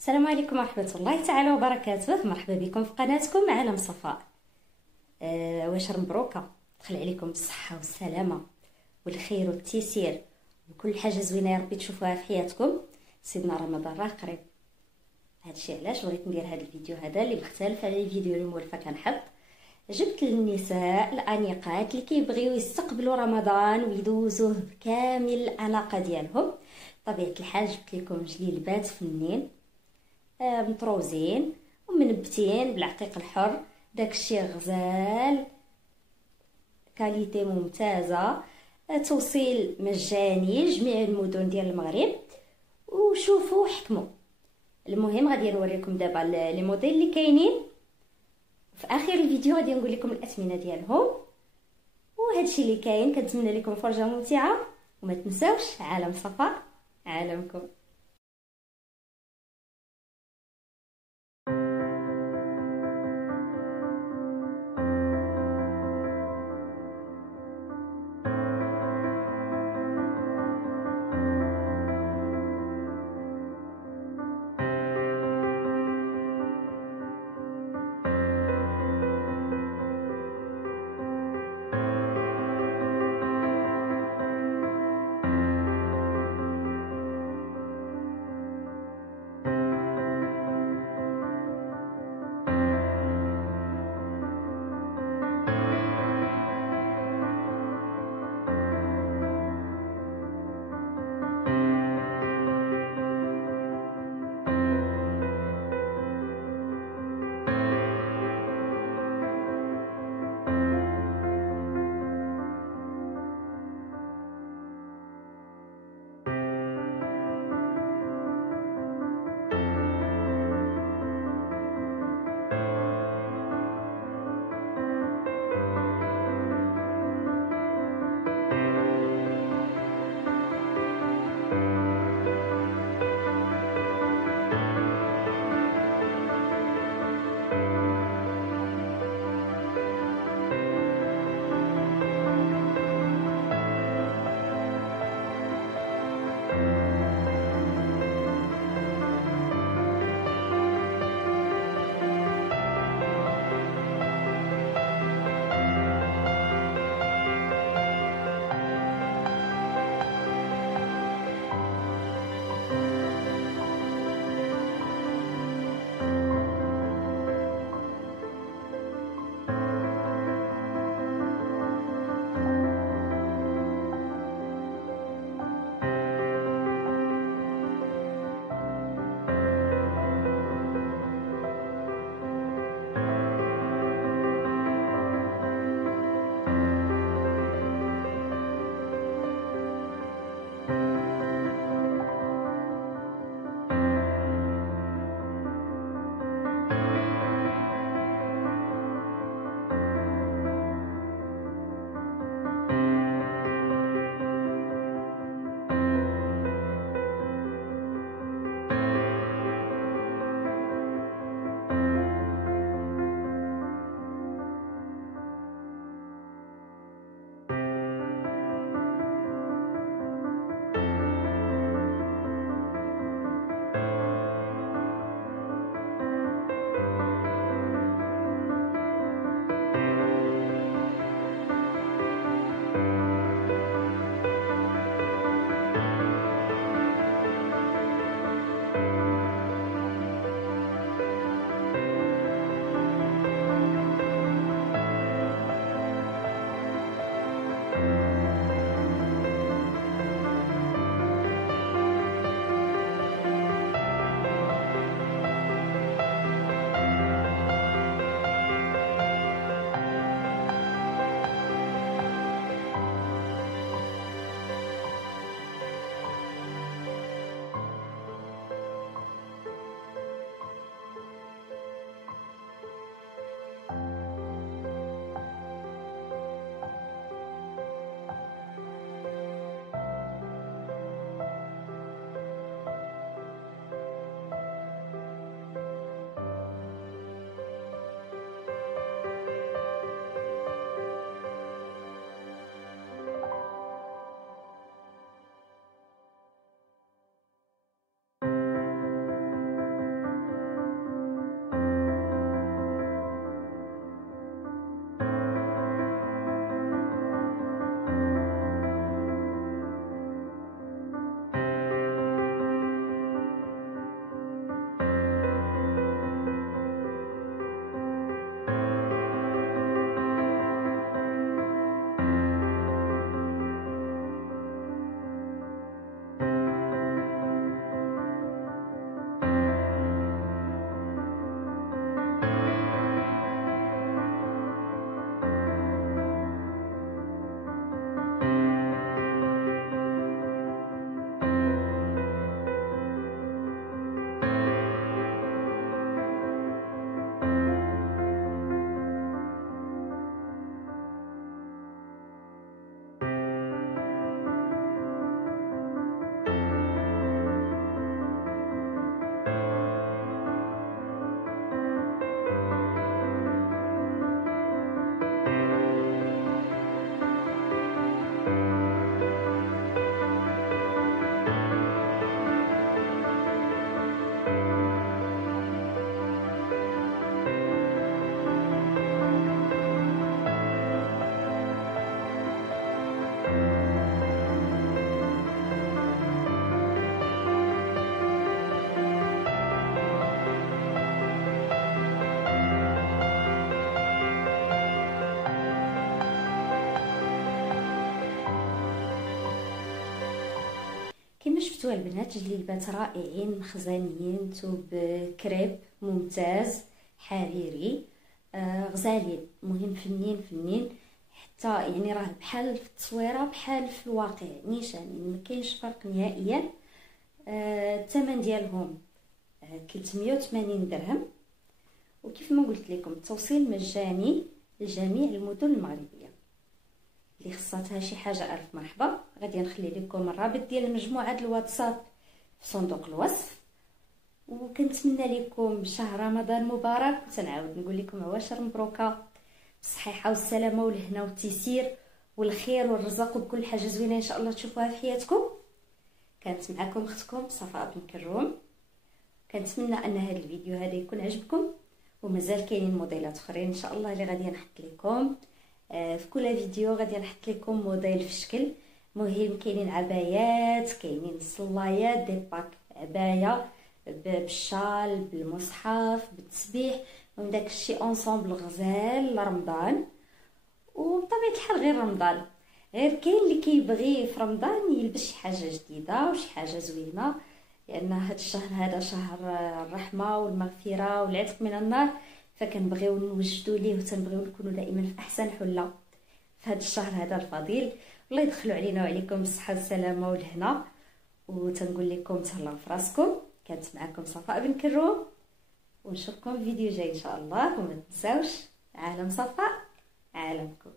السلام عليكم ورحمة الله تعالى وبركاته. مرحبا بكم في قناتكم عالم صفاء. واش مبروكة، دخل عليكم بالصحة والسلامة والخير والتيسير وكل حاجة زوينة يا ربي تشوفوها في حياتكم. سيدنا رمضان راه قريب، هادشي علاش بغيت ندير هذا الفيديو هذا اللي مختلف على الفيديو اللي مولفه كنحط. جبت للنساء الانيقات اللي كيبغيو يستقبلوا رمضان ويدوزوه بكامل الاناقه ديالهم. بطبيعه الحال جبت لكم جليلبات فنين مطروزين ومنبتين بالعقيق الحر، داكشي غزال، كاليتي ممتازه، توصيل مجاني لجميع المدن ديال المغرب. وشوفوا حكموا. المهم غادي نوريكم دابا لي موديل اللي كاينين في اخر الفيديو، غادي نقول لكم الاثمنه ديالهم وهادشي اللي كاين. كنتمنى لكم فرجه ممتعه وما تنساوش عالم صفاء عالمكم. كما شفتوا البنات جليبات رائعين مخزنيين ثوب كريب ممتاز حريري غزالين، مهم فنين فنين حتى يعني راه بحال في التصويره بحال في الواقع نيشان، يعني ما كاينش فرق نهائيا. الثمن ديالهم 380 درهم، وكيف ما قلت لكم التوصيل مجاني لجميع المدن المغربيه. اللي خصاتها شي حاجه الف مرحبا. غادي نخلي لكم الرابط ديال مجموعه الواتساب في صندوق الوصف، وكنتمنى لكم شهر رمضان مبارك، وتنعاود نقول لكم عواشر مبروكه بالصحيحه والسلامه والهنا والتيسير والخير والرزق وكل حاجه زوينه ان شاء الله تشوفوها في حياتكم. كانت معكم اختكم صفاء بن كروم. كنتمنى ان هذا الفيديو هذا يكون عجبكم، ومازال كاينين موديلات اخرين ان شاء الله اللي غادي نحط لكم. في كل فيديو غادي نحط لكم موديل في شكل مهم. كاينين عبايات، كاينين صلايات دي باك عبايه بالشال بالمصحف بالتسبيح ومن داك الشيء اونصومبل غزال لرمضان، وبطبيعه الحال غير رمضان، غير كاين اللي كيبغي في رمضان يلبس شي حاجه جديده وشي حاجه زوينه، لان هذا الشهر هذا شهر الرحمه والمغفره والعتق من النار، فكنبغيو نوجدوا ليه وتنبغيو نكونوا دائما في احسن حله في هذا الشهر هذا الفضيل. الله يدخلوا علينا وعليكم بالصحه والسلامه والهنا، وتنقول لكم تهلاو في راسكم. كانت معكم صفاء بن كروم، ونشوفكم في فيديو جاي ان شاء الله. وما تنساوش عالم صفاء عالمكم.